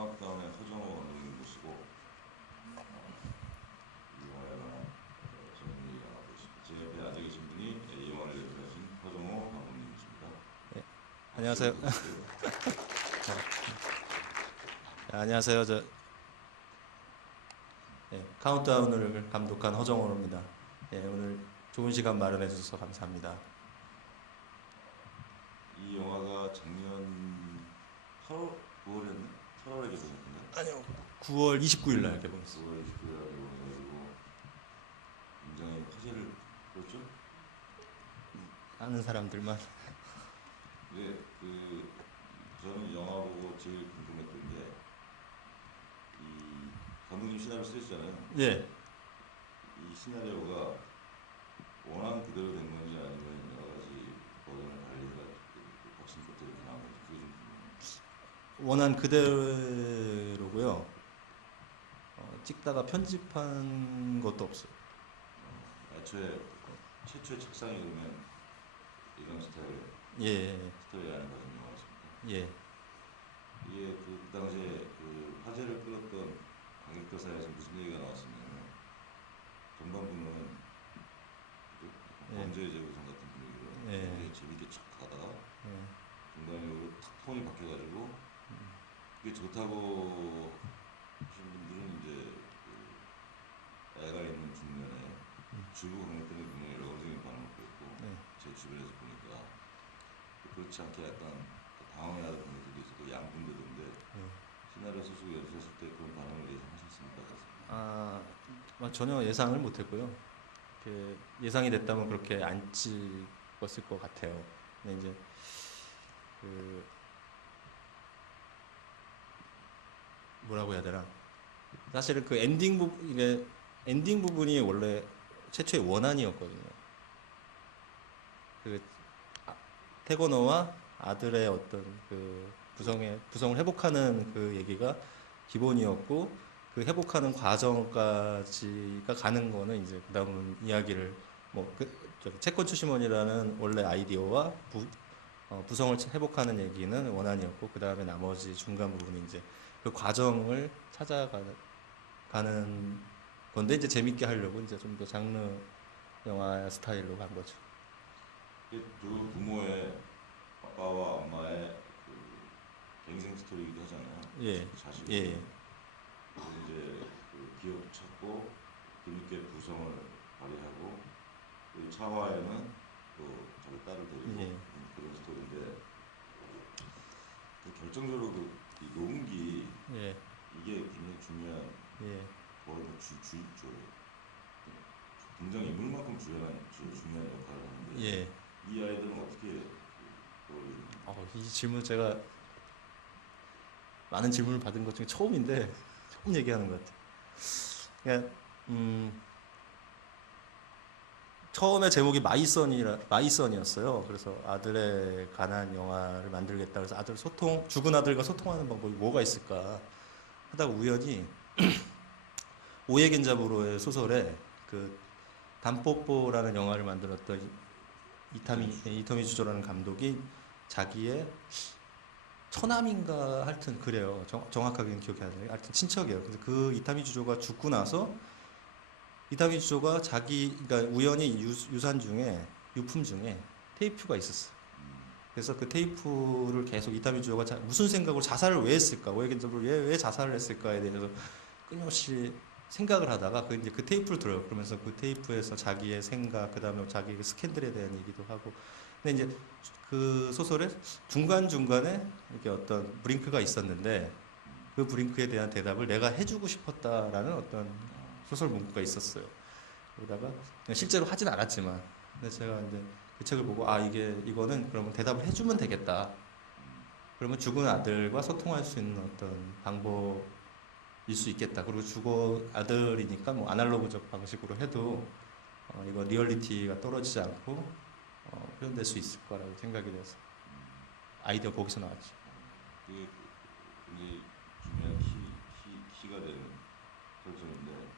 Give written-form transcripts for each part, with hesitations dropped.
카운트다운의 허정호 감독님 모시고 이 영화에 관한 재밌는 얘기 나누고 있습니다. 제 옆에 앉아 계신 분이 이 영화를 연출하신 허정호 감독님이십니다. 네, 안녕하세요. 안녕하세요. 카운트다운을 감독한 허정호입니다. 오늘 좋은 시간 마련해 주셔서 감사합니다. 이 영화가 작년 8월, 9월이었나? 8월에 개봉했나요? 아니요, 9월 29일 날 개봉했어요. 9월 29일 날 개봉해가지고 굉장히 화제를 끌었죠? 아는 사람들만. 네, 저는 영화 보고 제일 궁금했던 게 이 감독님 시나리오 쓰셨잖아요. 예. 이 시나리오가 원한 그대로 된 건지 아니면 여러 가지 버전을 달리가 박신 것들이 이렇게 나온 건지 그게 좀 궁금해요. 원한 그대로고요. 찍다가 편집한 것도 없어요. 애초에 최초의 책상이 그러면 이런 스타일의 예, 스토리 안에 가진 영화였습니다. 예, 이게 그 당시에 그 화제를 끌었던 관객들 사이에서 무슨 얘기가 나왔었냐면 전반부는 범죄의 재구성 같은 분위기로 굉장히 재밌게 촥 가다가 중간 이후로 탁 톤이 바뀌어가지고 그게 좋다고 하신 분들은 이제 그 애가 있는 중년에 주부 관객들이 분명히 여러가지 반응을 보였고 제 주변에서 보니까 그렇지 않게 약간 당황해하는 분들도 있었고 양분들인데 시나리오 쓰시고 연출하실 때 그런 반응을 예상하셨습니까? 전혀 예상을 못했고요. 예상이 됐다면 그렇게 안 찍었을 것 같아요. 근데 이제 뭐라고 해야 되나? 사실은 그 엔딩 부분이 원래 최초의 원안이었거든요. 태건호와 아들의 어떤 부성을 회복하는 그 얘기가 기본이었고, 그 회복하는 과정까지가 가는 거는 이제 그 다음 이야기를 채권 추심원이라는 원래 아이디어와 부성을 회복하는 얘기는 원안이었고, 그 다음에 나머지 중간 부분이 이제 그 과정을 찾아가는 건데, 이제 재밌게 하려고 이제 좀 더 장르 영화 스타일로 간 거죠. 두 부모의 아빠와 엄마의 그 갱생 스토리이기도 하잖아요. 예. 자식. 예. 그래서 이제 그 기억도 찾고 뒤늦게 부성을 발휘하고 그 차화에는 또 자기 딸을 데리고 그런 스토리인데 그 결정적으로 이 녹음기 이게 굉장히 중요한 거의 등장 인물만큼 중요한 역할을 하는데 이 아이들은 어떻게 이 질문 제가 많은 질문을 받은 것 중에 처음인데 처음 얘기하는 것 같아요. 그러니까 처음에 제목이 마이선이었어요. 그래서 아들에 관한 영화를 만들겠다. 그래서 죽은 아들과 소통하는 방법이 뭐가 있을까 하다가 우연히 오예겐자부로의 소설에 그 담뽀뽀라는 영화를 만들었던 이터미 주조라는 감독이 자기의 처남인가 하여튼 그래요. 정확하게는 기억이 안 나요. 하여튼 친척이에요. 그래서 그 이타미 주조가 죽고 나서 이타미 주조가 그러니까 우연히 유품 중에 테이프가 있었어요. 그래서 그 테이프를 계속 이타미 주조가 무슨 생각으로 자살을 왜 했을까? 왜 자살을 했을까에 대해서 끊임없이 생각을 하다가 그 테이프를 들어요. 그러면서 그 테이프에서 자기의 생각, 그 다음에 자기의 스캔들에 대한 얘기도 하고. 근데 이제 그 소설에 중간중간에 이렇게 어떤 브링크가 있었는데 그 브링크에 대한 대답을 내가 해주고 싶었다라는 어떤 소설 문구가 있었어요. 그러다가 실제로 하진 않았지만, 근데 제가 이제 그 책을 보고 이거는 그러면 대답을 해주면 되겠다. 그러면 죽은 아들과 소통할 수 있는 어떤 방법일 수 있겠다. 그리고 죽은 아들이니까 뭐 아날로그적 방식으로 해도 이거 리얼리티가 떨어지지 않고 표현될 수 있을 거라고 생각이 돼서 아이디어 거기서 나왔죠. 그게 굉장히 중요한 키가 되는 설정인데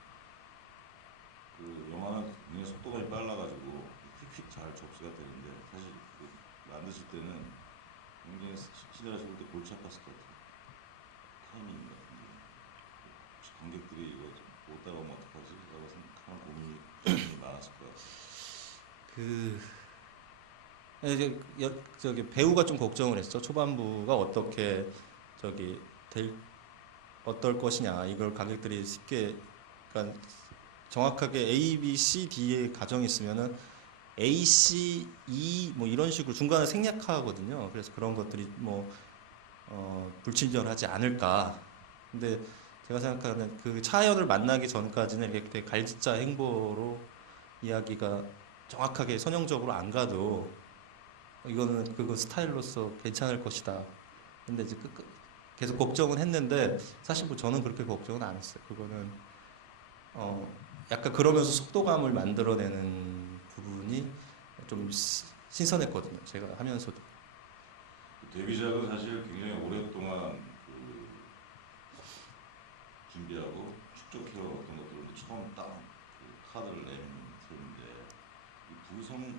그 영화는 굉장히 속도가 빨라가지고 휙휙 잘 접수가 되는데 사실 만드실 때는 굉장히 시나리오 쓸 때 골치 아팠을 것 같아요. 타이밍인가. 됐다고 하면 어떡하지? 라고 생각하는 고민이 많았을 것 같아요. 그 이제 저기 배우가 좀 걱정을 했어. 초반부가 어떻게 저기 될 어떨 것이냐. 이걸 관객들이 쉽게 그러니까 정확하게 A, B, C, D의 가정이 있으면은 A, C, E 뭐 이런 식으로 중간에 생략하거든요. 그래서 그런 것들이 뭐 불친절하지 않을까. 근데 제가 생각하는 그 차연을 만나기 전까지는 이렇게 되게 갈짓자 행보로 이야기가 정확하게 선형적으로 안 가도 이거는 그거 스타일로서 괜찮을 것이다. 근데 이제 계속 걱정은 했는데 사실 뭐 저는 그렇게 걱정은 안 했어요. 그거는 약간 그러면서 속도감을 만들어내는 부분이 좀 신선했거든요. 제가 하면서도. 데뷔작은 사실 굉장히 오랫동안 그 준비하고 축적해왔던 것들을 처음 딱그 카드를 내는 셈인데 이 부성을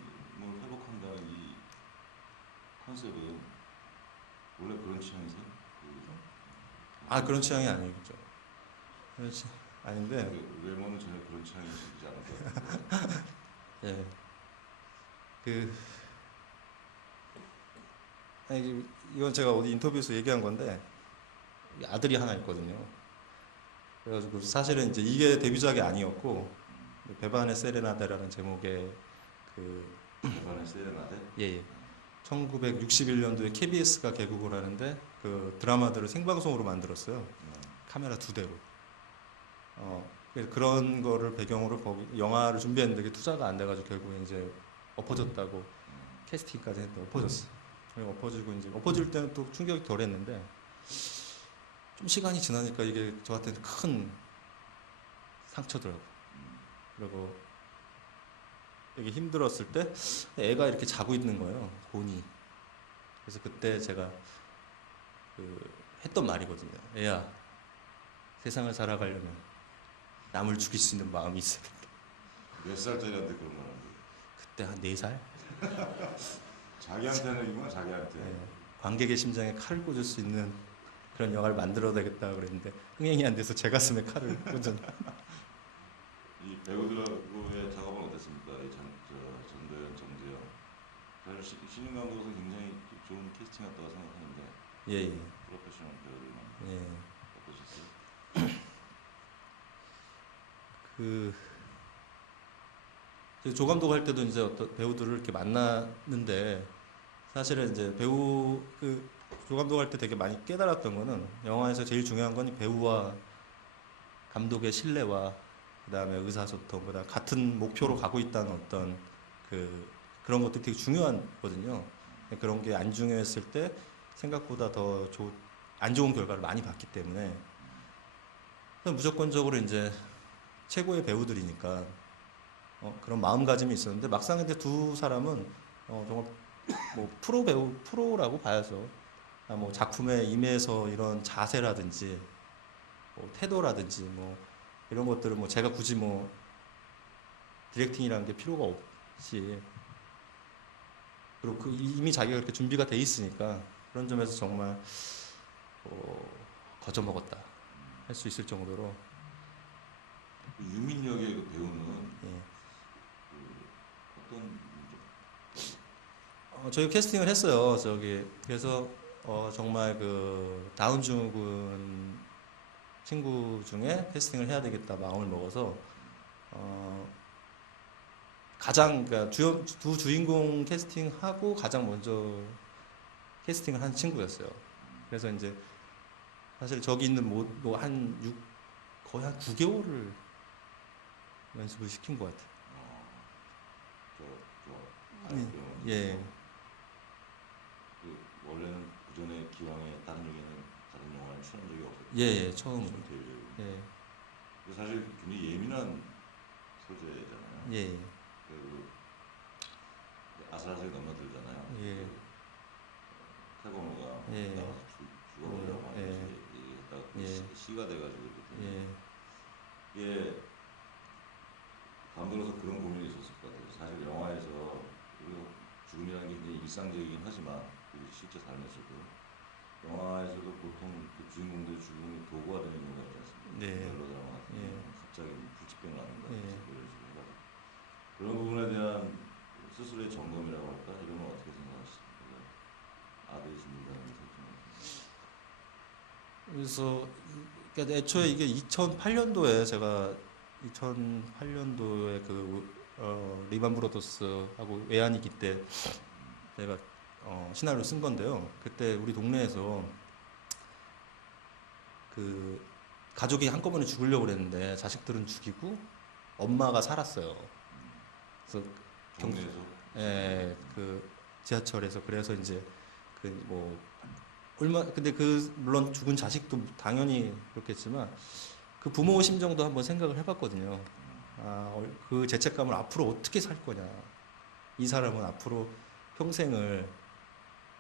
회복한다는 이 컨셉은 원래 그런 취향이세요? 그런 취향이 아니겠죠. 그렇지. 아닌데. 외모는 전혀 그런 취향이시지 않을 것 같은데. 예. 그 아니, 이건 제가 어디 인터뷰에서 얘기한 건데 아들이 하나 있거든요. 그래가지고 사실은 이제 이게 데뷔작이 아니었고 베반의 세레나데라는 제목의 그 베반의 세레나데? 예, 1961년도에 KBS가 개국을 하는데 그 드라마들을 생방송으로 만들었어요. 카메라 2대로. 그래서 그런 거를 배경으로 거기 영화를 준비했는데 그게 투자가 안 돼가지고 결국에 이제 엎어졌다고 캐스팅까지 했는데 엎어졌어. 엎어지고 이제 엎어질 때는 또 충격이 덜했는데 좀 시간이 지나니까 이게 저한테는 큰 상처더라고. 그리고 되게 힘들었을 때 애가 이렇게 자고 있는 거예요. 곤이. 그래서 그때 제가 했던 말이거든요. 애야, 세상을 살아가려면 남을 죽일 수 있는 마음이 있어야겠다. 몇 살짜리한테 그런 말 하는 거예요? 그때 한 4살? 자기한테는 이구나 자기한테. 네, 관객의 심장에 칼을 꽂을 수 있는 그런 영화를 만들어야 되겠다 그랬는데 흥행이 안 돼서 제 가슴에 칼을 꽂은. 이 배우들하고의 작업은 어땠습니까? 전도연, 정재영. 사실 신인 감독은 굉장히 좋은 캐스팅 같다고 생각하는데 예, 프로페셔널 배우들만 예. 어떠셨어요? 조 감독 할 때도 이제 어떤 배우들을 이렇게 만났는데 사실은 이제 조 감독 할 때 되게 많이 깨달았던 거는 영화에서 제일 중요한 건 배우와 감독의 신뢰와 그다음에 의사소통, 그다음 같은 목표로 가고 있다는 어떤 그런 것들이 되게 중요하거든요. 그런 게 안 중요했을 때 생각보다 더 안 좋은 결과를 많이 봤기 때문에 무조건적으로 이제 최고의 배우들이니까 그런 마음가짐이 있었는데 막상 근데 두 사람은 정말 뭐 프로라고 봐야죠. 뭐 작품에 임해서 이런 자세라든지 뭐 태도라든지 뭐 이런 것들은 뭐 제가 굳이 뭐 디렉팅이라는 게 필요가 없이 그리고 이미 자기가 그렇게 준비가 돼 있으니까 그런 점에서 정말 거저먹었다 할 수 있을 정도로. 유민역의 그 배우는 예. 어떤 저희 캐스팅을 했어요. 그래서 정말 그 다운 증후군 친구 중에 캐스팅을 해야 되겠다 마음을 먹어서 그러니까 두 주인공 캐스팅하고 가장 먼저 캐스팅을 한 친구였어요. 그래서 이제 사실 저기 있는 거의 한 9개월을 연습을 시킨 것 같아요. 예. 원래는 그 전에 기왕에 다른 영화에 출연 적이 없었고. 예, 처음으로. 예. 사실 굉장히 예민한 소재잖아요. 예. 그리고 아슬아슬 넘어들잖아요. 예. 태권호가 예. 나가서 죽어버려고 예. 시가 돼가지고 예. 이게 감독으로서 그런 고민이 있었을 것 같아요. 사실 영화에서 죽음이라는 게 굉장히 일상적이긴 하지만 실제 삶에서도 영화에서도 보통 그 주인공들의 죽음이 도구가 되는 경우가 있지 않습니까? 네. 멜로드라마 같은 경우는 갑자기 그래서 그러니까 애초에 이게 2008년도에 제가 2008년도에 리만 브로더스하고 외환위기 때 제가 시나리오 쓴 건데요. 그때 우리 동네에서 그 가족이 한꺼번에 죽으려고 그랬는데 자식들은 죽이고 엄마가 살았어요. 그래서 동네에서 그 지하철에서 그래서 이제 그 뭐 근데 물론 죽은 자식도 당연히 그렇겠지만 그 부모 심정도 한번 생각을 해봤거든요. 그 죄책감을 앞으로 어떻게 살 거냐. 이 사람은 앞으로 평생을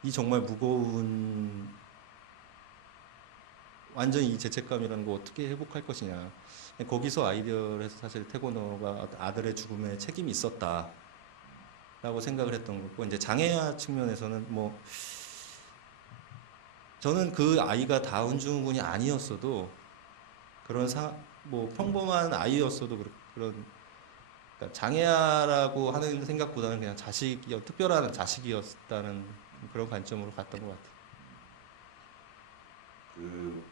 이 정말 무거운 완전히 이 죄책감이라는 거 어떻게 회복할 것이냐. 거기서 아이디어를 해서 사실 태고노가 아들의 죽음에 책임이 있었다라고 생각을 했던 거고, 이제 장애아 측면에서는 뭐 저는 그 아이가 다운 증후군이 아니었어도 그런 뭐 평범한 아이였어도 그런 그러니까 장애아라고 하는 생각보다는 그냥 특별한 자식이었다는 그런 관점으로 갔던 것 같아요. 그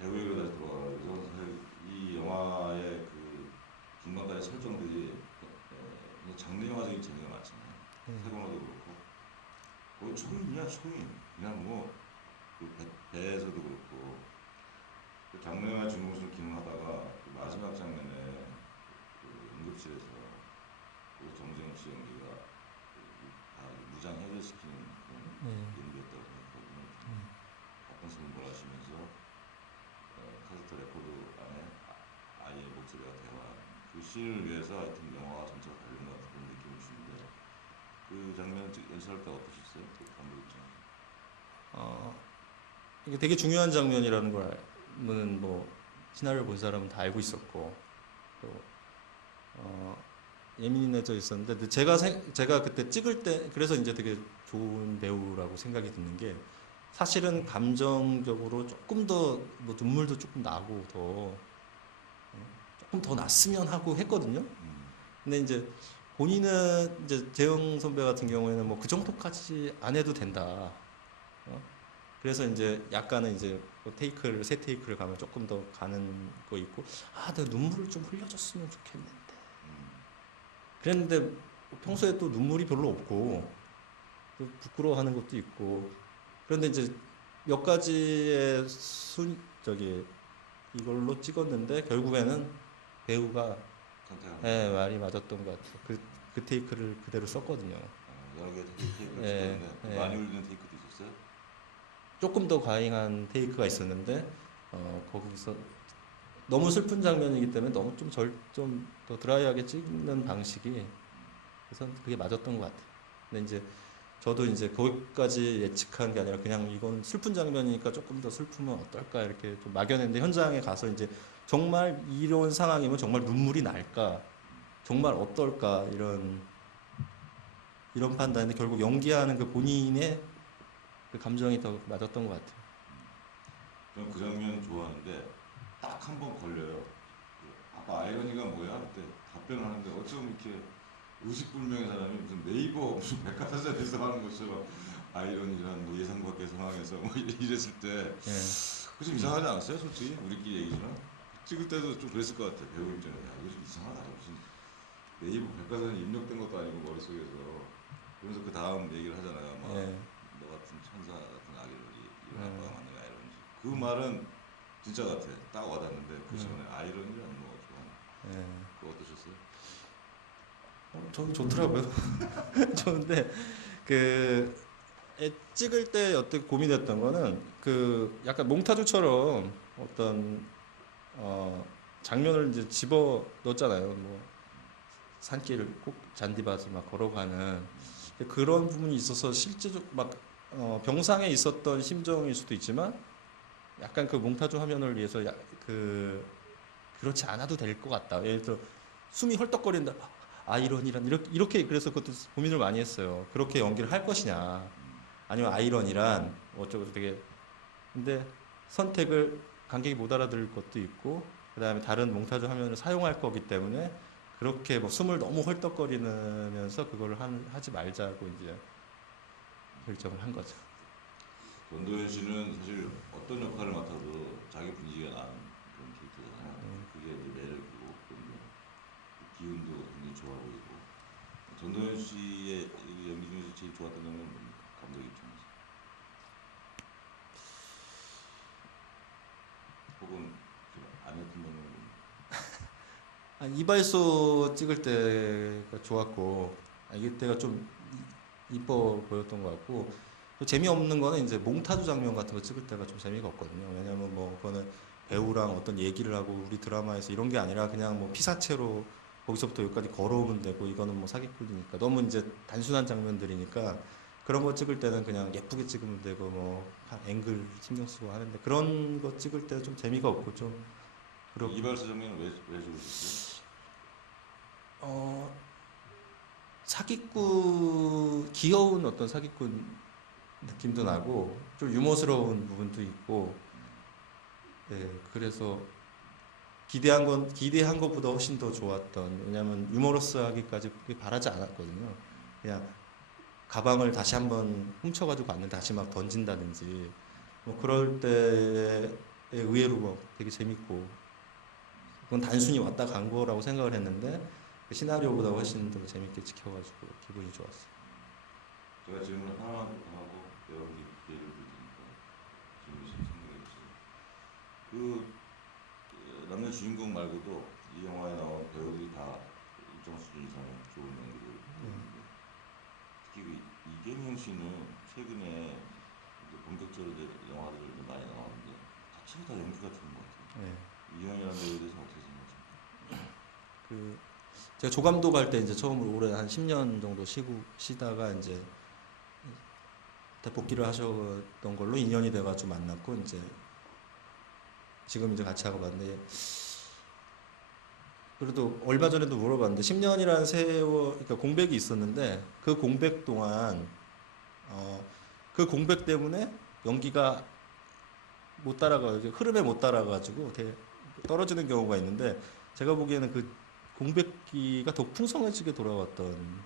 배우 얘기로 다시 돌아가서 사실 이 영화의 그 중간까지 설정들이 장르 영화적인 재미가 많잖아요. 태권도도 그렇고 거의 초인이야 초인. 그냥 뭐그 배에서도 그렇고 그 장르 영화 주인공으로 기능하다가 그 마지막 장면에 그 응급실에서 그 정재영 씨 연기가 다 무장 해제시키는 그런 연기였다고 생각하거든요. 어떤 승부를 하시면서 카세트 레코드 안에 아이의 목소리가 대화하는 그 씬을 위해서 하여튼 영화가 전체가 달린 것 같은 그런 느낌을 주는데 그 장면 연출할 때 어떠셨어요? 그 감독 입장에서? 이게 되게 중요한 장면이라는 걸는 뭐 시나리오 본 사람은 다 알고 있었고 또 예민해져 있었는데 근데 제가 그때 찍을 때 그래서 이제 되게 좋은 배우라고 생각이 드는 게 사실은 감정적으로 조금 더 뭐 눈물도 조금 나고 조금 더 났으면 하고 했거든요. 근데 이제 본인은 이제 재영 선배 같은 경우에는 뭐 그 정도까지 안 해도 된다. 그래서 이제 약간은 이제 새 테이크를 가면 조금 더 가는 거 있고 내가 눈물을 좀 흘려줬으면 좋겠는데 그랬는데 평소에 또 눈물이 별로 없고 또 부끄러워하는 것도 있고 그런데 이제 몇 가지의 이걸로 찍었는데 결국에는 배우가 말이 맞았던 것 같아요. 그 테이크를 그대로 썼거든요. 여러 개 테이크를 찍었는데 많이 울리는 테이크도 있었어요? 조금 더 과잉한 테이크가 있었는데 거기서 너무 슬픈 장면이기 때문에 너무 좀 더 드라이하게 찍는 방식이 그래서 그게 맞았던 것 같아요. 근데 이제 저도 이제 거기까지 예측한 게 아니라 그냥 이건 슬픈 장면이니까 조금 더 슬프면 어떨까 이렇게 좀 막연했는데 현장에 가서 이제 정말 이런 상황이면 정말 눈물이 날까 정말 어떨까 이런 판단인데 결국 연기하는 그 본인의 그 감정이 더 맞았던 것 같아요. 저는 그 장면 좋아하는데 딱 한 번 걸려요. 아까 아이러니가 뭐야? 그때 답변을 하는데 어쩜 이렇게 의식불명의 사람이 무슨 네이버 무슨 백과사전에서 하는 것처럼 아이러니란 뭐 예상 밖의 상황에서 뭐 이랬을 때 그게 좀 이상하지 않았어요? 솔직히 우리끼리 얘기지만 찍을 때도 좀 그랬을 것 같아. 배우 입장에서 이거 좀 이상하다. 무슨 네이버 백과사전에 입력된 것도 아니고 머릿속에서 그래서 그 다음 얘기를 하잖아요. 막 너 같은 천사 같은 아이러니 이런 아빠가 만든 아이러니 그 말은 진짜 같아. 딱 와닿는데 그 시간에 아이러니란 뭐 좋아하는 그거 어떠셨어요? 저는 좋더라고요. 좋은데 찍을 때 어떻게 고민했던 거는 그 약간 몽타주처럼 어떤 장면을 이제 집어 넣었잖아요. 뭐 산길을 꼭 잔디밭을 막 걸어가는 그런 부분이 있어서 실제적 막 병상에 있었던 심정일 수도 있지만 약간 그 몽타주 화면을 위해서 그렇지 않아도 될 것 같다. 예를 들어 숨이 헐떡거린다. 아이러니란 이렇게 그래서 그것도 고민을 많이 했어요. 그렇게 연기를 할 것이냐 아니면 아이러니란 어쩌고 되게 근데 선택을 관객이 못 알아들을 것도 있고 그 다음에 다른 몽타주 화면을 사용할 거기 때문에 그렇게 뭐 숨을 너무 헐떡거리면서 그걸 하지 말자고 이제 결정을 한 거죠. 전도연 씨는 사실 어떤 역할을 맡아도 자기 분위기가 나는 그런 캐릭터잖아요. 그게 이제 매력이고 그 기운도 굉장히 좋아 보이고. 전도연 씨의 이 연기 중에서 제일 좋았던 점은 뭡니까? 감독 입장에서. 혹은 안 했던 점은 뭡니까? 이발소 찍을 때가 좋았고, 이때가 좀 이뻐 보였던 것 같고, 또 재미없는 거는 이제 몽타주 장면 같은 거 찍을 때가 좀 재미가 없거든요. 왜냐면 뭐 그거는 배우랑 어떤 얘기를 하고 우리 드라마에서 이런 게 아니라 그냥 뭐 피사체로 거기서부터 여기까지 걸어오면 되고, 이거는 뭐 사기꾼이니까 너무 이제 단순한 장면들이니까 그런 거 찍을 때는 그냥 예쁘게 찍으면 되고 뭐 앵글 신경 쓰고 하는데, 그런 거 찍을 때 좀 재미가 없고 좀 그렇고. 이발사 장면은 왜 좋으셨어요? 사기꾼, 귀여운 어떤 사기꾼 느낌도 나고 좀 유머스러운 부분도 있고, 예, 그래서 기대한 것보다 훨씬 더 좋았던. 왜냐하면 유머러스하기까지 그렇게 바라지 않았거든요. 그냥 가방을 다시 한번 훔쳐가지고 왔는데 다시 막 던진다든지 뭐 그럴 때 의외로 막 되게 재밌고, 그건 단순히 왔다 간 거라고 생각을 했는데 그 시나리오보다 훨씬 더 재밌게 지켜가지고 기분이 좋았어요. 제가 질문 하나만 하고 여러분이 기회를 드릴 테니까 질문 있으면 생각해 주세요. 남녀 주인공 말고도 이 영화에 나온 배우들이 다 일정 수준 이상의 좋은 연기를 보였는데, 특히 그 이경영 씨는 최근에 이제 본격적으로 이제 영화들을 많이 나왔는데 자체가 다 연기가 좋은 것 같아요. 네. 이경영이라는 배우에 대해서 어떻게 생각하십니까? 그 제가 조감독 할 때 이제 처음으로 올해 한 10년 정도 쉬다가 이제 복귀를 하셨던 걸로 인연이 돼가지고 만났고, 이제 지금 이제 같이 하고 봤는데, 그래도 얼마 전에도 물어봤는데 10년이라는 세월, 그러니까 공백이 있었는데 그 공백 동안 그 공백 때문에 연기가 못 따라가, 흐름에 못 따라가지고 되게 떨어지는 경우가 있는데, 제가 보기에는 그 공백기가 더 풍성해지게 돌아왔던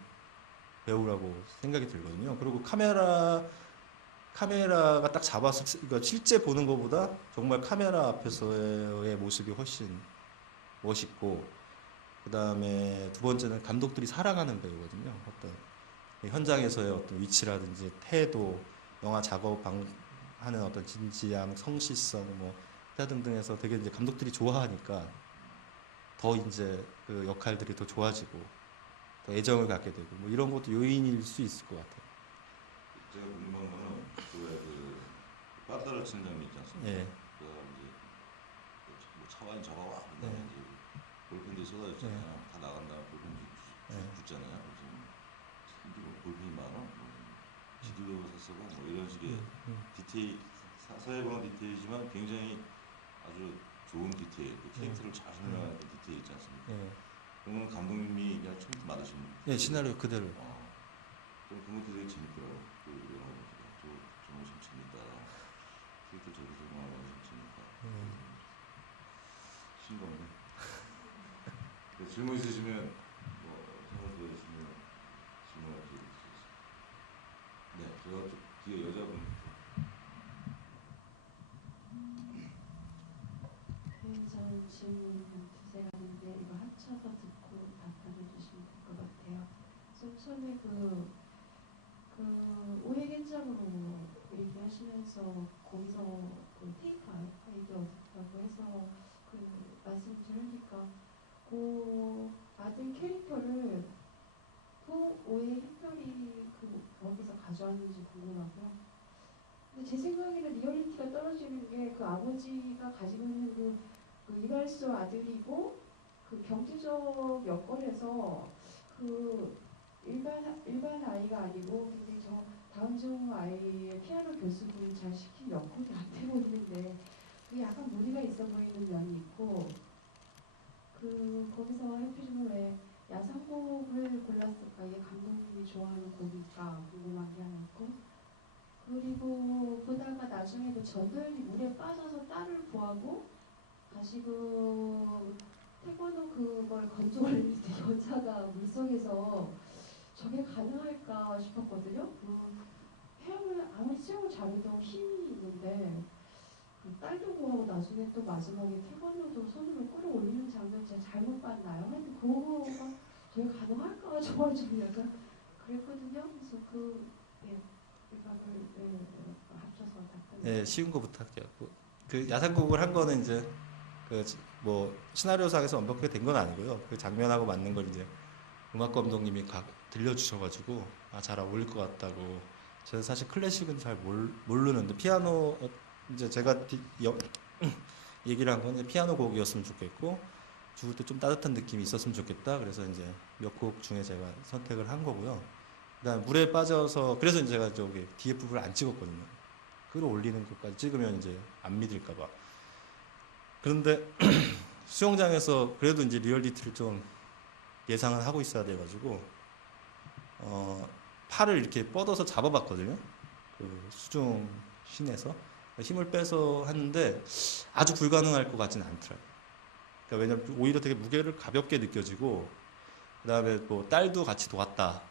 배우라고 생각이 들거든요. 그리고 카메라가 딱 잡았을, 그러니까 실제 보는 것보다 정말 카메라 앞에서의 모습이 훨씬 멋있고, 그 다음에 두 번째는 감독들이 사랑하는 배우거든요. 어떤 현장에서의 어떤 위치라든지 태도, 영화 작업하는 어떤 진지함, 성실성, 뭐 등등해서 되게 이제 감독들이 좋아하니까 더 이제 그 역할들이 더 좋아지고 더 애정을 갖게 되고, 뭐 이런 것도 요인일 수 있을 것 같아요. 제가 궁금한 거는 그 빠따를 치는 장면 있지 않습니까? 예. 그 이제 뭐 차관이 잡아와 그다음에 네. 이제 볼펜들이 쏟아졌잖아요. 다 나간 다음에 볼펜들이 붙잖아요. 그래서 이게 뭐 볼펜이 많아? 뭐 지도로 샀어가 뭐 이런 식의 디테일, 사회방 디테일이지만 굉장히 아주 좋은 디테일, 그 캐릭터를 잘 설명하는 그 디테일 있지 않습니까? 예. 그러면 감독님이 그냥 처음부터 만드신 예, 시나리오 그대로. 그럼 그것도 되게 재밌더라고. 그 영화 보니까 정말 참 재밌다. 캐릭터 저렇게 설명하는 건 재밌다. 신기하네. 질문 있으시면 뭐 선물 보여주시면 질문할 기회 있으시겠어요. 네, 저 뒤에 여자분. 저는 질문 한 두세 가지인데 이거 합쳐서 듣고 답변해 주시면 될 것 같아요. 처음에 그 오해견장으로 얘기하시면서 거기서 그 테이프 아이디어라고 해서 그 말씀 들으니까 그 아들 캐릭터를 오해 햇별이 거기서 가져왔는지 궁금하고요. 근데 제 생각에는 리얼리티가 떨어지는 게 그 아버지가 가지고 있는 그 이발소 아들이고 그 경제적 여건에서 그 일반 아이가 아니고 굉장히 저 다운증 아이의 피아노 교습을 잘 시킨 역할이 안 되고 있는데 그게 약간 무리가 있어 보이는 면이 있고, 그 거기서 해피즘은 왜 야상곡을 골랐을까? 이게 감독님이 좋아하는 곡일까 궁금한 게 하나 있고, 그리고 보다가 나중에 그 전도연이 물에 빠져서 딸을 구하고 다시 그 태권도 그걸 건조했는데 여자가 물속에서 저게 가능할까 싶었거든요. 그 태양을 아무리 수영을 잘해도 힘이 있는데 그 딸도 구하고 나중에 또 마지막에 태권도도 손으로 끌어올리는 장면 제가 잘못 봤나요? 하여튼 그거가 저희 가능할까 정말 좀 약간 그랬거든요. 그래서 그 예, 생각을 합쳐서 답변. 예, 쉬운 거부터 할게요. 그 야상곡을 한 거는 이제 그 뭐 시나리오상에서 완벽하게 된 건 아니고요. 그 장면하고 맞는 걸 이제 음악 감독님이 들려주셔가지고 아, 잘 어울릴 것 같다고. 제가 사실 클래식은 잘 모르는데 피아노 이제 제가 얘기를 한 건 피아노 곡이었으면 좋겠고 죽을 때 좀 따뜻한 느낌이 있었으면 좋겠다. 그래서 이제 몇 곡 중에 제가 선택을 한 거고요. 그다음 물에 빠져서 그래서 이제 제가 저기 뒤에 부분을 안 찍었거든요. 끌어올리는 것까지 찍으면 이제 안 믿을까봐. 그런데 수영장에서 그래도 이제 리얼리티를 좀 예상을 하고 있어야 돼가지고 팔을 이렇게 뻗어서 잡아봤거든요. 그 수중 씬에서 힘을 빼서 하는데 아주 불가능할 것 같지는 않더라고요. 그러니까 왜냐면 오히려 되게 무게를 가볍게 느껴지고 그다음에 뭐 딸도 같이 도왔다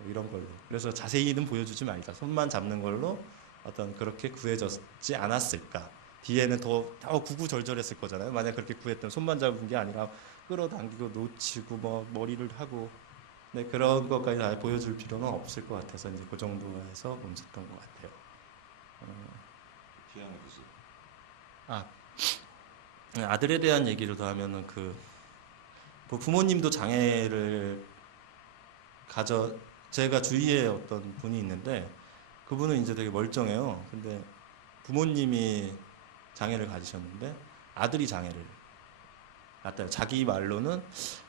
뭐 이런 걸로. 그래서 자세히는 보여주지 말자. 손만 잡는 걸로 어떤 그렇게 구해졌지 않았을까. 뒤에는 더 구구절절했을 거잖아요. 만약 그렇게 구했던 손만 잡은 게 아니라 끌어당기고 놓치고 뭐 머리를 하고 네, 그런 것까지 다 보여줄 필요는 없을 것 같아서 이제 그 정도에서 멈췄던 것 같아요. 피아노 기술. 아, 아들에 대한 얘기를 더 하면은 그 부모님도 장애를 제가 주위에 어떤 분이 있는데 그분은 이제 되게 멀쩡해요. 근데 부모님이 장애를 가지셨는데 아들이 장애를 낳았다. 자기 말로는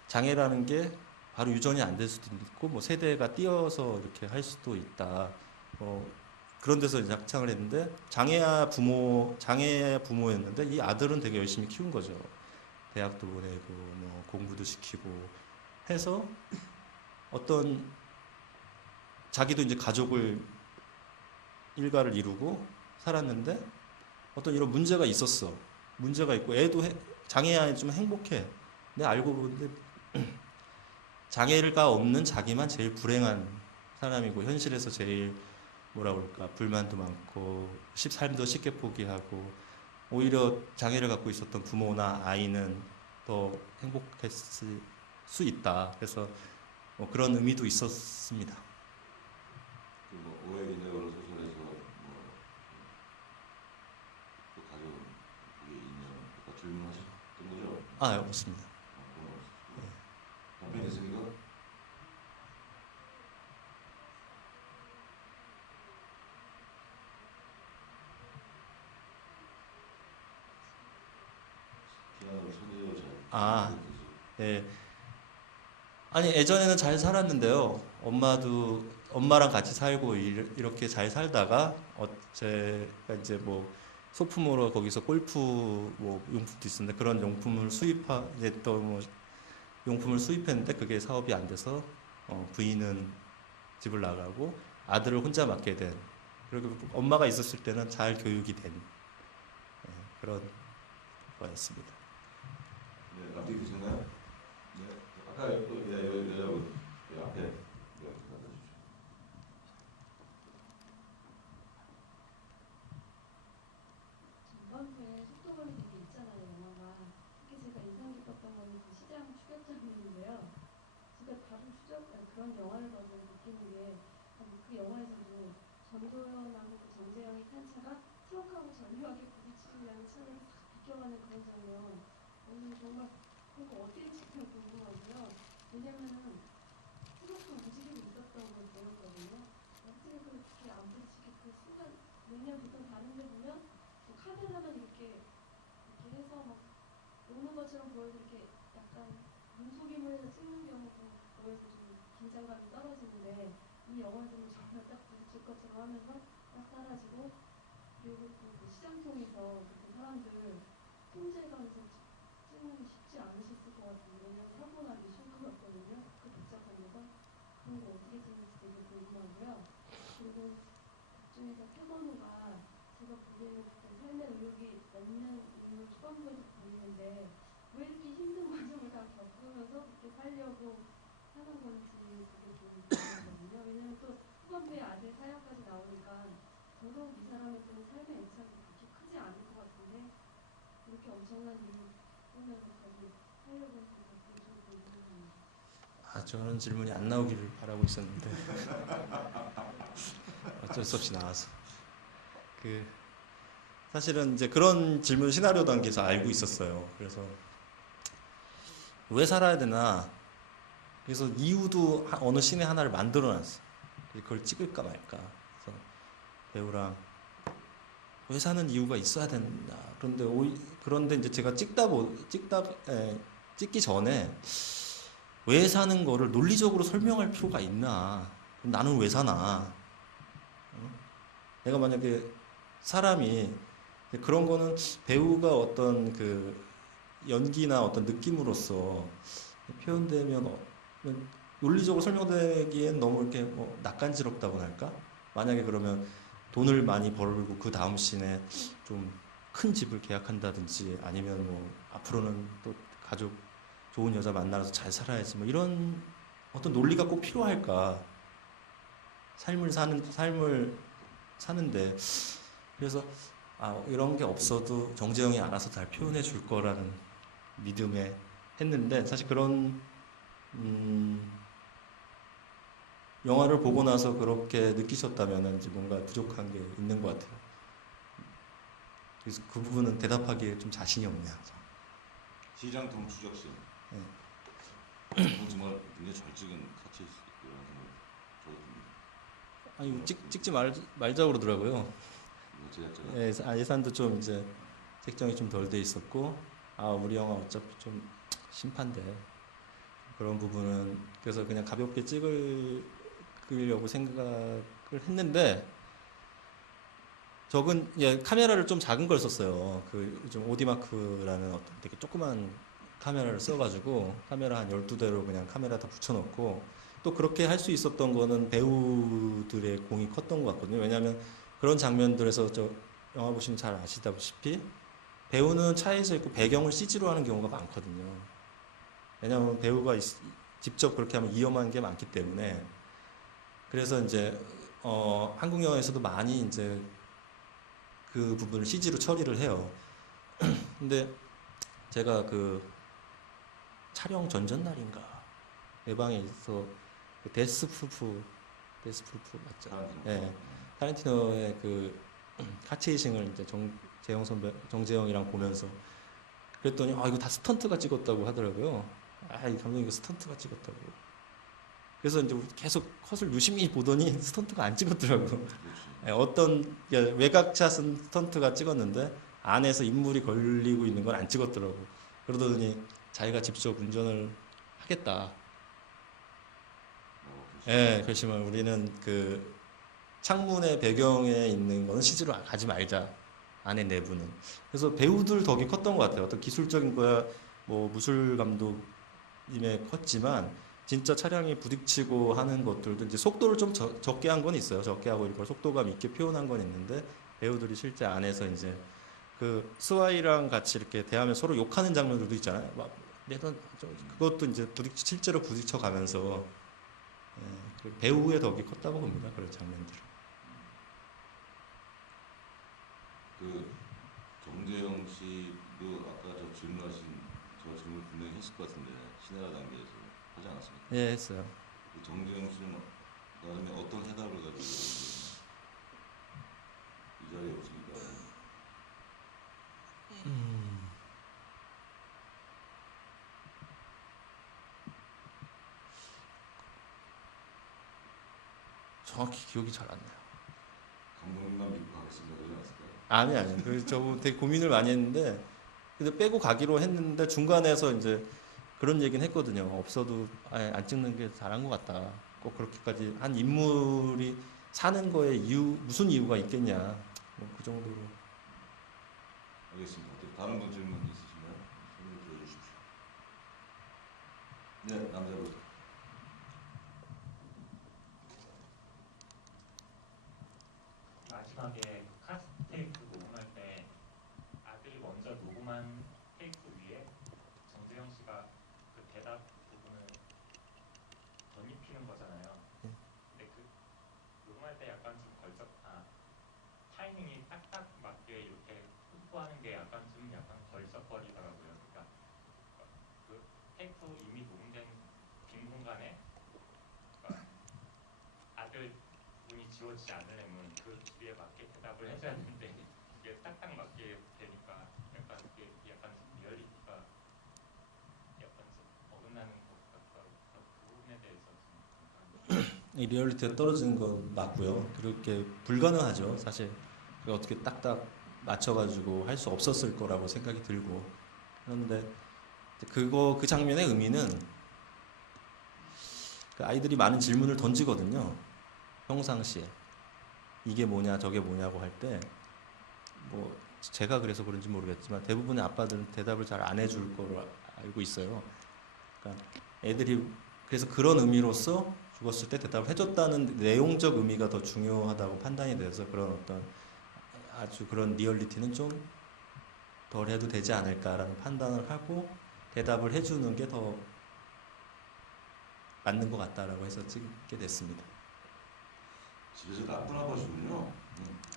장애라는 게 바로 유전이 안 될 수도 있고 뭐 세대가 띄어서 이렇게 할 수도 있다. 그런 데서 이제 학창을 했는데 장애야 부모였는데 이 아들은 되게 열심히 키운 거죠. 대학도 보내고 뭐 공부도 시키고 해서 어떤 자기도 이제 일가를 이루고 살았는데 어떤 이런 문제가 있었어. 문제가 있고 애도 장애야 좀 행복해. 근데 알고 보는데 장애가 없는 자기만 제일 불행한 사람이고 현실에서 제일 뭐라 그럴까 불만도 많고 삶도 쉽게 포기하고 오히려 장애를 갖고 있었던 부모나 아이는 더 행복했을 수 있다. 그래서 뭐 그런 의미도 있었습니다. 그뭐 오해빈 네걸 소설에서 뭐그 가져온 그게 있냐 아까 질문하셨던 거죠? 아, 없습니다. 그건 없었고 답변 됐습니까? 피아노를 천재로 잘. 아, 예. 아니 예전에는 잘 살았는데요. 엄마랑 같이 살고 이렇게 잘 살다가 제가 이제 뭐 소품으로 거기서 골프 뭐 용품도 있었는데 그런 용품을 이제 또 뭐 용품을 수입했는데 그게 사업이 안 돼서 부인은 집을 나가고 아들을 혼자 맡게 된. 그리고 엄마가 있었을 때는 잘 교육이 된 그런 거였습니다. 네, 납득이 되셨나요? 네. 아까 또 여자분 앞에 갖다 주십시오. 전반부에 속도감이 되게 있잖아요, 영화가. 특히 제가 인상 깊었던 거는 그 시장 추격전인데요. 제가 다른 그런 영화를 봐서 느끼는 게 그 영화에서도 전도연하고 그 정재영이 탄 차가 트럭하고 절묘하게 부딪히려는 차를 탁 비껴가는 그런 장면. 정말 그거 어떻게 찍힐지 궁금하고요. 왜냐면은 트럭도 움직이고 있었던 걸 보였거든요. 어떻게 그렇게 안 부딪히게 그 순간 왜냐면 보통 다른 데 보면 뭐 카메라만 이렇게 해서 막 오는 것처럼 보여서 이렇게 약간 눈속임을 해서 찍는 경우도 보여서 좀 긴장감이 떨어지는데 이 영화에서는 정말 딱 부딪힐 것처럼 하면서 딱 사라지고 그리고 또 그 시장 통해서 그 사람들 통제하면서 찍는 게 쉽지 않으셨을 것 같은데 왜냐면 사고 나기 쉬울 것 같거든요. 그 복잡한 데서 그런 거 어떻게 찍는지 되게 궁금하고요. 그리고 그중에서 태건우가 제가 보기에는 삶의 의욕이 없는 인물 초반부에서 보이는데 왜 이렇게 힘든 과정을 다 겪으면서 그렇게 살려고 하는 건지 그게 좀 궁금하거든요. 왜냐면 또 특검대 아들 사연까지 나오니까 더더욱 이 사람의 또 삶의 애착이 그렇게 크지 않을 것 같은데 이렇게 엄청난 일을 꾸면서까지 하려고 했을 것 같아요. 좀 궁금합니다. 아, 저런 질문이 안 나오기를 바라고 있었는데 어쩔 수 없이 나와서 그 사실은 이제 그런 질문 시나리오 단계에서 알고 있었어요. 그래서 왜 살아야 되나. 그래서 이유도 어느 씬의 하나를 만들어놨어. 그걸 찍을까 말까. 그래서 배우랑 왜 사는 이유가 있어야 된다. 그런데 이제 제가 찍기 전에 왜 사는 거를 논리적으로 설명할 필요가 있나. 나는 왜 사나. 내가 만약에 사람이 그런 거는 배우가 어떤 그 연기나 어떤 느낌으로서 표현되면 논리적으로 설명되기엔 너무 이렇게 뭐 낯간지럽다고나 할까? 만약에 그러면 돈을 많이 벌고 그 다음 씬에 좀 큰 집을 계약한다든지 아니면 뭐 앞으로는 또 가족 좋은 여자 만나서 잘 살아야지 뭐 이런 어떤 논리가 꼭 필요할까? 삶을 사는데 그래서 이런 게 없어도 정재영이 알아서 잘 표현해 줄 거라는 믿음에 했는데 사실 그런 영화를 보고 나서 그렇게 느끼셨다면 이제 뭔가 부족한 게 있는 것 같아요. 그래서 그 부분은 대답하기에 좀 자신이 없네요. 시장통 추적신. 네. 정말 굉장히 잘 찍은 카치라는 생각이 저도 듭니다. 아니 찍지 말자고 그러더라고요. 제작자가. 예, 예산도 좀 이제 책정이 좀 덜 돼 있었고 우리 영화 어차피 좀 심판데 그런 부분은 그래서 그냥 가볍게 찍으려고 생각을 했는데 카메라를 좀 작은 걸 썼어요. 그 좀 오디마크라는 어떤 되게 조그만 카메라를 써가지고 카메라 한 12대로 그냥 카메라 다 붙여놓고 또 그렇게 할 수 있었던 거는 배우들의 공이 컸던 것 같거든요. 왜냐하면 그런 장면들에서 영화 보시면 잘 아시다시피 배우는 차에서 있고 배경을 CG로 하는 경우가 많거든요. 왜냐하면 배우가 직접 그렇게 하면 위험한 게 많기 때문에 그래서 이제 한국 영화에서도 많이 이제 그 부분을 CG로 처리를 해요. 근데 제가 그 촬영 전전날인가 내 방에서 데스프루프 맞죠? 네, 타렌티노의 그 카체이싱을 이제 정재영이랑 보면서 그랬더니 이거 다 스턴트가 찍었다고 하더라고요. 이 감독님 이거 스턴트가 찍었다고. 그래서 이제 계속 컷을 유심히 보더니 스턴트가 안 찍었더라고. 어떤 외곽샷은 스턴트가 찍었는데 안에서 인물이 걸리고 있는 건 안 찍었더라고. 그러더니 자기가 직접 운전을 하겠다. 결심을 우리는 그 창문의 배경에 있는 거는 CG로 가지 말자. 안에 내부는. 그래서 배우들 덕이 컸던 것 같아요. 어떤 기술적인 거야 뭐 무술 감독님의 컸지만 진짜 차량이 부딪히고 하는 것들도 이제 속도를 좀 적게 한 건 있어요. 적게 하고 이걸 속도감 있게 표현한 건 있는데 배우들이 실제 안에서 이제 그 스와이랑 같이 이렇게 대하면 서로 욕하는 장면들도 있잖아요. 막 그것도 이제 실제로 부딪혀 가면서 그 배우의 덕이 컸다고 봅니다. 그런 장면들. 그 정재영 씨도 아까 저 질문 분명히 했을 것 같은데 시나리오 단계에서 하지 않았습니까? 예, 했어요. 정재영 씨는 나름의 어떤 해답을 가지고 이 자리에 오시니까 정확히 기억이 잘 안 나요. 감독님만 믿고 가겠습니다 그러지 않았을까요? 아니. 저 되게 고민을 많이 했는데 근데 빼고 가기로 했는데 중간에서 이제 그런 얘기는 했거든요. 없어도 안 찍는 게 잘한 것 같다. 꼭 그렇게까지 한 인물이 사는 거에 무슨 이유가 있겠냐. 뭐 그 정도로. 알겠습니다. 다른 분 질문 있으신가요? 손을 들어주십시오. 네, 남자분. 마지막에 카스테이크 녹음할 때 아들이 먼저 녹음한 테이프 위에 정재영 씨가 그 대답 부분을 덧입히는 거잖아요. 근데 그 지워지지 않으려면 그 길에 맞게 대답을 해줘야 되는데 이게 딱딱 맞게 되니까 약간 이게 약간 좀 리얼리티가 약간 좀 어긋나는 것 같아서 그 부분에 대해서 좀 이 리얼리티가 떨어지는 건 맞고요. 그렇게 불가능하죠. 사실 그걸 어떻게 딱딱 맞춰가지고 할 수 없었을 거라고 생각이 들고 그런데 그 장면의 의미는 그 아이들이 많은 질문을 던지거든요. 평상시에 이게 뭐냐 저게 뭐냐고 할 때 뭐 제가 그래서 그런지 모르겠지만 대부분의 아빠들은 대답을 잘 안 해줄 거로 알고 있어요. 그러니까 애들이 그래서 그런 의미로서 죽었을 때 대답을 해줬다는 내용적 의미가 더 중요하다고 판단이 돼서 그런 어떤 아주 그런 리얼리티는 좀 덜 해도 되지 않을까라는 판단을 하고 대답을 해주는 게 더 맞는 것 같다라고 해서 찍게 됐습니다. 집에서 나쁜 아버지군요.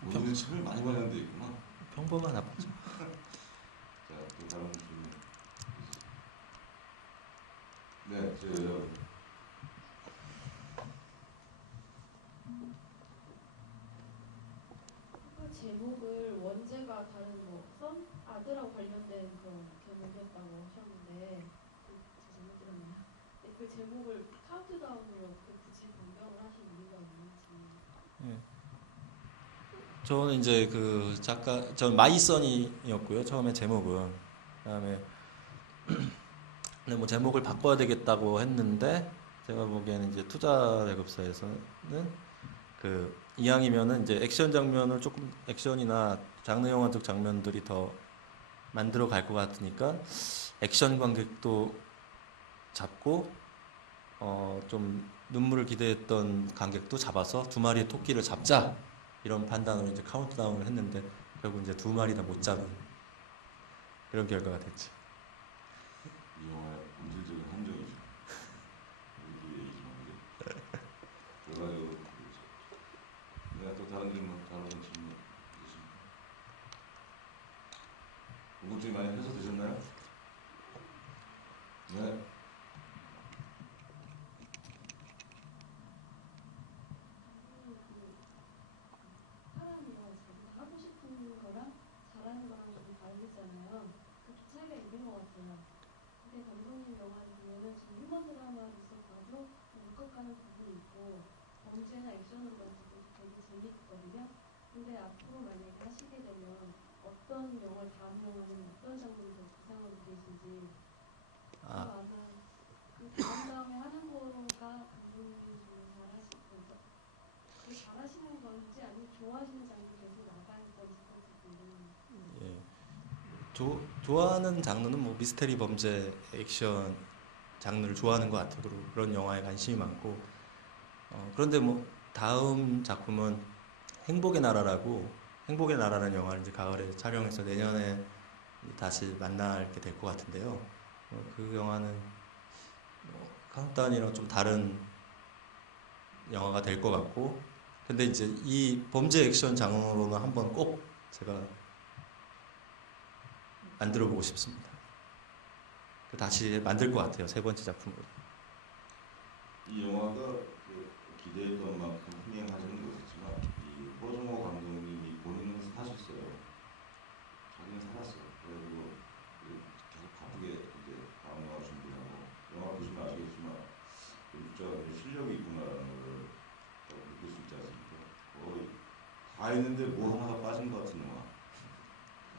오늘 책을 많이 봤는 데 있구나. 평범한 아빠죠. 자, 또 다른 질문. 네, 저 여자분. 그 제목을 원제가 다른 뭐 선 아들하고 관련된 그런 제목이었다고 하셨는데 제 잘못 들었나요? 그 제목을 카운트다운으로 굳이 변경을 하신 이유가 있는지. 저는 이제 그 작가, 전 마이선이었고요. 처음에 제목은. 그다음에 근데 뭐 제목을 바꿔야 되겠다고 했는데 제가 보기에는 이제 투자배급사에서는 그 이왕이면은 이제 액션 장면을 조금 액션이나 장르 영화적 장면들이 더 만들어 갈 것 같으니까 액션 관객도 잡고 좀 눈물을 기대했던 관객도 잡아서 두 마리의 토끼를 잡자 이런 판단으로 이제 카운트다운을 했는데 결국 이제 두 마리 다 못 잡은 그런 결과가 됐죠. 이 영화의 본질적인 함정이죠. 우리도 얘기지만 결과적으로 그렇죠. 네, 또 다른 질문 있으십니까? 궁금증이 많이 해소되셨나요? 네. 사람이요 자기가 하고 싶은 거랑 잘하는 거랑 좀 다르잖아요. 그 차이가 있는 것 같아요. 근데 감독님 영화를 보면은 지금 휴먼 드라마로서 봐도 울컥하는 부분이 있고 범죄나 액션으로 봤을 때도 되게 재밌거든요. 근데 앞으로 만약에 하시게 되면 어떤 영화를 다음 영화는 어떤 장르로 더 구상하고 계신지 와서 그 다음에 하는 거가 감독님이 좀 잘하시는 건지 아니면 좋아하시는 장르 계속 나갈 건지 그것도 궁금해요. 예. 좋아하는 장르는 뭐 미스테리 범죄 액션 장르를 좋아하는 것 같아요. 그리고 그런 영화에 관심이 많고 그런데 뭐 다음 작품은 행복의 나라라고 행복의 나라라는 영화를 이제 가을에 촬영해서 내년에 다시 만나게 될 것 같은데요. 그 영화는 카운트다운이랑 좀 다른 영화가 될 것 같고 근데 이제 이 범죄 액션 장르로는 한번 꼭 제가 만들어 보고 싶습니다. 다시 만들 것 같아요. 세 번째 작품으로. 이 영화가 그 기대했던 만큼 흥행하지는 못했지만 이 허정호 감독님이 본인은 사셨어요. 자기는 살았어요. 그래가지고 계속 바쁘게 이제 다음 영화 준비하고 영화 보시면 아시겠지만 진짜 실력이 있구나라는 걸 느낄 수 있지 않습니까? 거의 다 했는데 뭐 하나가 빠진 것 같은 영화.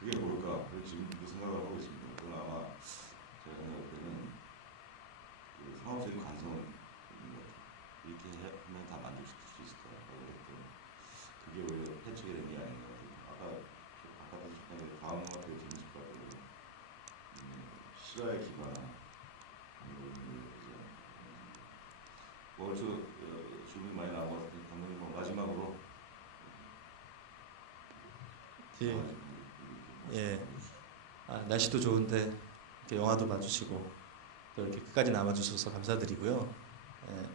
그게 뭘까? 지금도 생각을 하고 있습니다. 그건 아마 제가 생각할 때는 그 상업적인 관성은 있는 것 같아요. 이렇게 하면 다 만들 수 있을까? 그게 오히려 해치게 된 게 아닌가. 아까도 잠깐 다음 영화 되게 재밌을 것 같아요. 실화에 기반한 벌써 질문이 많이 나온 것 같은데 감독님 마지막으로 예. 날씨도 좋은데 이렇게 영화도 봐주시고 또 이렇게 끝까지 남아주셔서 감사드리고요. 예.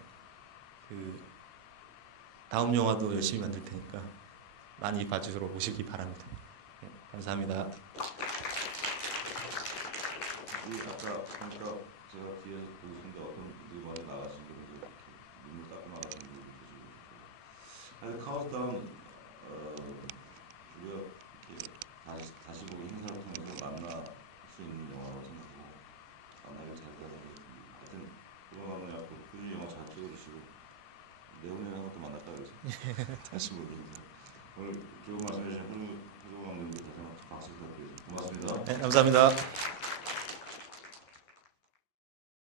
그 다음 영화도 열심히 만들 테니까 많이 봐주시러 오시기 바랍니다. 예. 감사합니다. 아까 보니까 제가 뒤에서 보고 있는데 어떤 분들이 먼저 나가신 분들 눈물 닦고 나가신 분들 계시고 카운트다운 우리가 이렇게 다시 보기 행사를 통해서 만날 수 있는 영화라고 생각하고 만나길 잘 되는 하여튼 이번 감독님 앞으로 꾸준히 영화 잘 찍어주시고 내후년에 한번 또 만날까 그래서 다시 모르겠는데 오늘 좋은 말씀 해주신 홍조 감독님께 다시 한번 박수 부탁드리겠습니다. 고맙습니다. 네, 감사합니다.